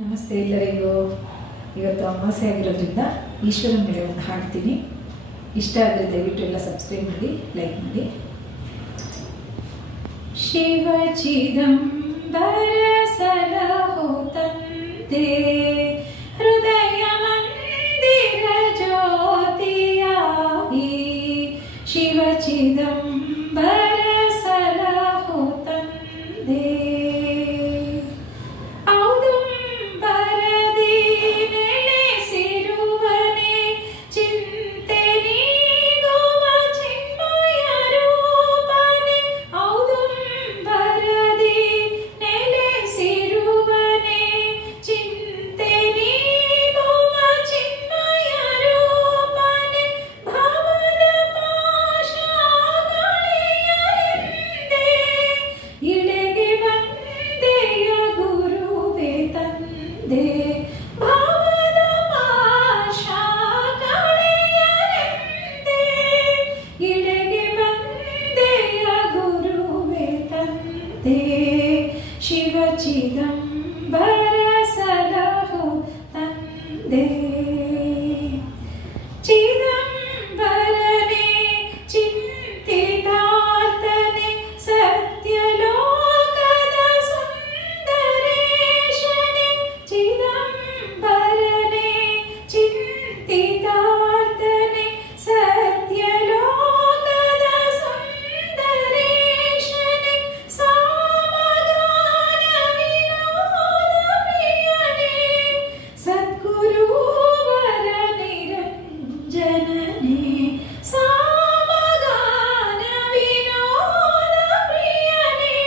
ನಮಸ್ತೆ ಎಲ್ಲರಿಗೂ. ಇವತ್ತು ಅಮಾವಾಸ್ಯೆ ಆಗಿರೋದ್ರಿಂದ ಈಶ್ವರನ ಮೇಲೆ ಒಂದು ಹಾಡ್ತೀನಿ. ಇಷ್ಟ ಆದರೆ ದಯವಿಟ್ಟು ಎಲ್ಲ ಸಬ್ಸ್ಕ್ರೈಬ್ ಮಾಡಿ, ಲೈಕ್ ಮಾಡಿ. ಶಿವ ಚಿದಂಬರ ಸಲಹೋ ತಂದೆ, ಹೃದಯ ಮಂದಿರ ಜ್ಯೋತಿಯಾಗಿ. ಶಿವ ಚಿದಂಬರ ಸಲಹೋ ತಂದೆ, ಭಾವದ ಪಾಶ ಕಳೆಯಲೆಂದೇ ಇಳೆಗೆ ಬಂದೆಯ ಗುರುವೆ ತಂದೆ. ಶಿವ ಚಿದಂಬರ ಸಲಹೋ ತಂದೆ, ಚಿದಂಬರನೇ ಚಿಂತಿತಾರ್ಥನೆ ಸತ್ಯಲೋಕದ ಸುಂದರೇಶನೇ. ಚಿದಂಬರನೇ ಚಿಂತಿತಾರ್ಥನೆ ಸತ್ಯಲೋಕದ ಸುಂದರೇಶನೇ. ಸಾಮಗಾನ ವಿನೋದ ಪ್ರಿಯನೇ, ಸದ್ಗುರುವರ ನಿರಂಜನನೇ. ಸಾಮಗಾನ ವಿನೋದ ಪ್ರಿಯನೇ,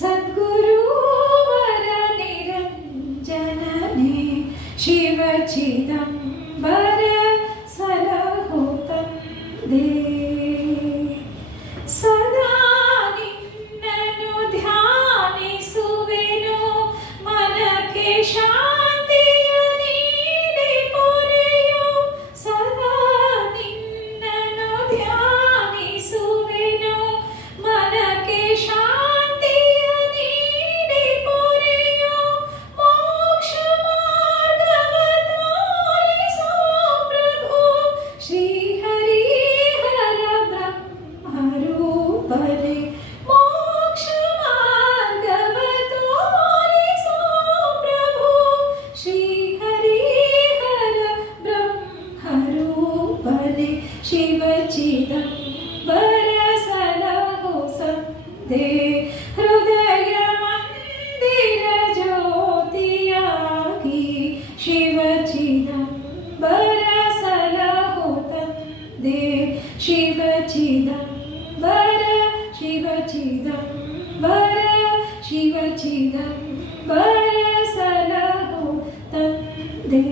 ಸದ್ಗುರುವರ ನಿರಂಜನನೇ. ಶಿವ ಚಿದಂಬರ ಸಲಹೋ ತಂದೆ, ಸದಾ ನಿನ್ನನ್ನು ಧ್ಯಾನಿಸುವೆನು, ಮನಕ್ಕೆ ಶಾಂತಿಯ ನೀಡಿ ಪೊರೆಯು. ಸದಾ ನಿನ್ನನ್ನು ಧ್ಯಾನಿಸುವೆನು, ಮನಕ್ಕೆ ಶಾಂತಿಯ ನೀಡಿ ಪೊರೆಯು. ಮೋಕ್ಷ ಮಾರ್ಗವ ತೋರಿಸೋ ಪ್ರಭು, ಶ್ರೀಹರಿಹರ ಬ್ರಹ್ಮರೂಪನೇ. ಮೋಕ್ಷ ಮಾರ್ಗವ ತೋರಿಸೋ ಪ್ರಭು, ಶ್ರೀಹರಿಹರ ಬ್ರಹ್ಮರೂಪನೇ. ಶಿವ ಚಿದಂಬರ ಸಲಹೋ ಸಂತೆ, ಹೃದಯ ಮಂದಿರ ಜ್ಯೋತಿಯಾಗಿ. ಶಿವ ಚಿದಂಬರ ಸಲಹೋ ತಂದೆ, ಶಿವ ಚಿದಂಬರ, ಶಿವ ಚಿದಂಬರ, ಶಿವ ಚಿದಂಬರ ಸಲಹೋ ತಂದೆ.